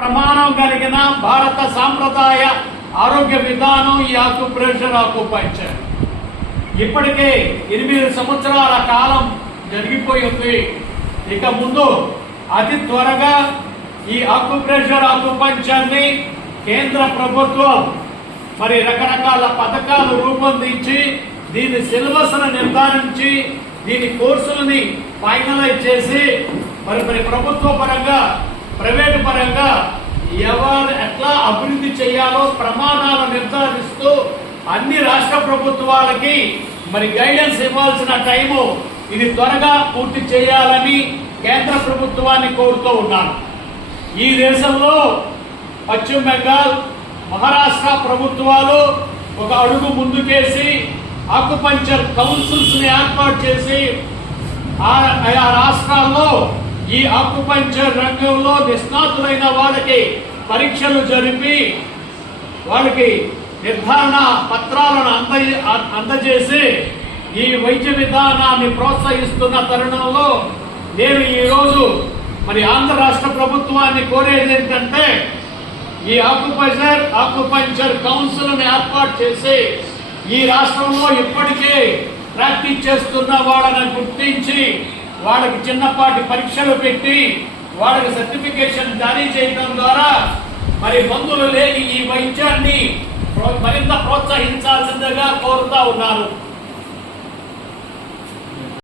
ప్రమాణం కలిగిన భారత సాంప్రదాయ ఆరోగ్య విధానం ఈ ఆక్యుప్రెషర్ ఆక్యుపంచర్. ఇప్పటికే ఎనిమిది సంవత్సరాల కాలం జరిగిపోయింది. ఇక ముందు అతి త్వరగా ఈ ఆక్యుప్రెషర్ ఆక్యుపంచర్ని కేంద్ర ప్రభుత్వం మరి రకరకాల పథకాలు రూపొందించి దీని సిలబస్ను నిర్ధారించి దీని కోర్సులని ఫైనలైజ్ చేసి మరి మరి ప్రభుత్వ పరంగా ప్రైవేటు పరంగా ఎవరు ఎట్లా అభివృద్ధి చేయాలో ప్రమాణాలు నిర్ధారిస్తూ అన్ని రాష్ట్ర ప్రభుత్వాలకి మరి గైడెన్స్ ఇవ్వాల్సిన టైము ఇది త్వరగా పూర్తి చేయాలని కేంద్ర ప్రభుత్వాన్ని కోరుతూ ఉన్నాను. ఈ దేశంలో పశ్చిమ బెంగాల్ మహారాష్ట్ర ప్రభుత్వాలు ఒక అడుగు ముందుకేసి ఆకుపంచర్ కౌన్సిల్స్ని ఏర్పాటు చేసి ఆ రాష్ట్రాల్లో ఈ ఆకుపంచర్ రంగంలో నిష్ణాతులైన వాళ్ళకి పరీక్షలు జరిపి వాళ్ళకి నిర్ధారణ పత్రాలను అంద అందజేసి ఈ వైద్య విధానాన్ని ప్రోత్సహిస్తున్న తరుణంలో నేను ఈరోజు మరి ఆంధ్ర రాష్ట్ర ప్రభుత్వాన్ని కోరేది ఏంటంటే ఈ ఆకుపంచర్ ఆకుపంచర్ కౌన్సిల్ని ఏర్పాటు చేసి ఈ రాష్ట్రంలో ఇప్పటికే ప్రాక్టీస్ చేస్తున్న వాళ్ళని గుర్తించి వాళ్ళకి చిన్నపాటి పరీక్షలు పెట్టి వాళ్ళకి సర్టిఫికేషన్ జారీ చేయడం ద్వారా మరి మందులు లేని ఈ వైద్యాన్ని మరింత ప్రోత్సహించాల్సిందిగా కోరుతా ఉన్నాను